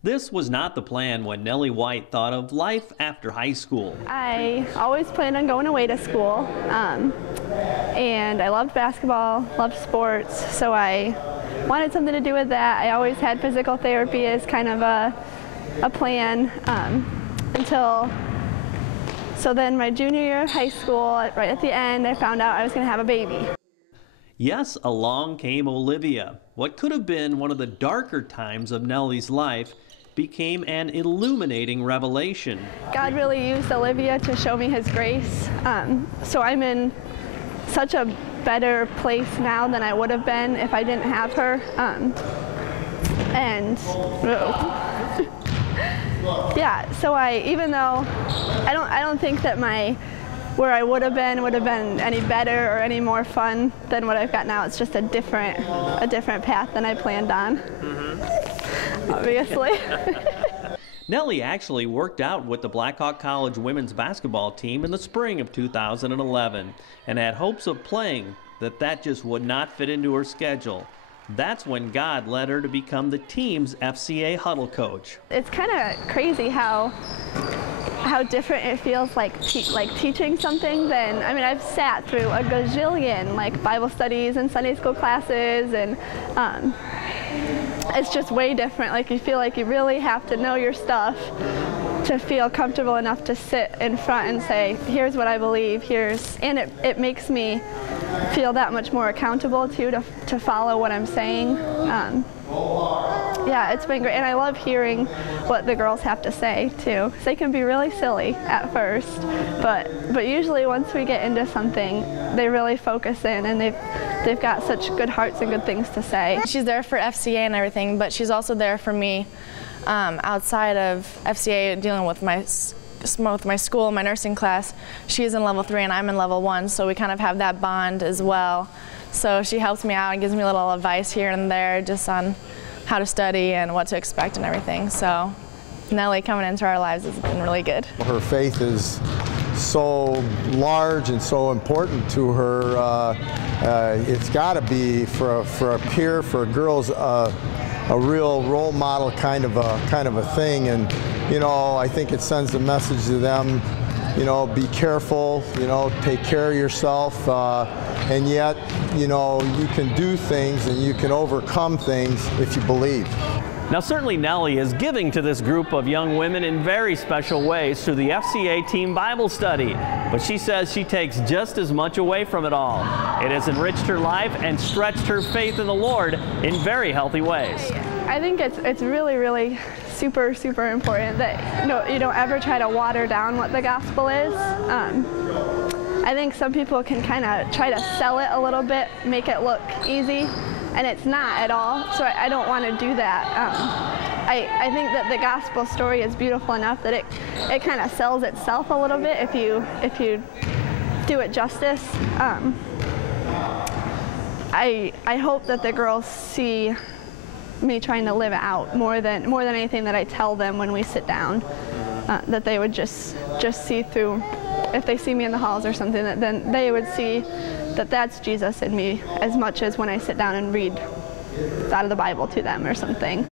This was not the plan when Nellie White thought of life after high school. I always planned on going away to school, and I loved basketball, loved sports, so I wanted something to do with that. I always had physical therapy as kind of a plan so then my junior year of high school, right at the end, I found out I was going to have a baby. Yes, along came Olivia. What could have been one of the darker times of Nellie's life became an illuminating revelation. God really used Olivia to show me his grace. So I'm in such a better place now than I would have been if I didn't have her. Yeah, so even though I don't think that where I would have been any better or any more fun than what I've got now. It's just a different path than I planned on. Obviously. Nellie actually worked out with the Blackhawk College women's basketball team in the spring of 2011 and had hopes of playing that just would not fit into her schedule. That's when God led her to become the team's FCA huddle coach. It's kind of crazy how different it feels like teaching something than, I mean, I've sat through a gazillion Bible studies and Sunday school classes, and it's just way different. You feel like you really have to know your stuff to feel comfortable enough to sit in front and say, here's what I believe, and it makes me feel that much more accountable too, to follow what I'm saying. Yeah, it's been great, and I love hearing what the girls have to say too. They can be really silly at first, but usually once we get into something, they really focus in, and they've got such good hearts and good things to say. She's there for FCA and everything, but she's also there for me outside of FCA, dealing with my school, my nursing class. She's in level 3 and I'm in level 1, so we kind of have that bond as well. So she helps me out and gives me a little advice here and there just on how to study and what to expect and everything. So Nellie coming into our lives has been really good. Her faith is so large and so important to her. It's got to be for a peer, for girls, a real role model kind of a thing. And I think it sends a message to them. Be careful. Take care of yourself. And yet, you can do things and you can overcome things if you believe. Now, certainly Nellie is giving to this group of young women in very special ways through the FCA Team Bible Study. But she says she takes just as much away from it all. It has enriched her life and stretched her faith in the Lord in very healthy ways. I think it's really, really super, super important that you don't ever try to water down what the gospel is. I think some people can kind of try to sell it a little bit, make it look easy, and it's not at all, so I don't want to do that. I think that the gospel story is beautiful enough that it kind of sells itself a little bit if you do it justice. I hope that the girls see me trying to live it out more than anything that I tell them when we sit down, that they would just see through. If they see me in the halls or something, then they would see that that's Jesus in me as much as when I sit down and read out of the Bible to them or something.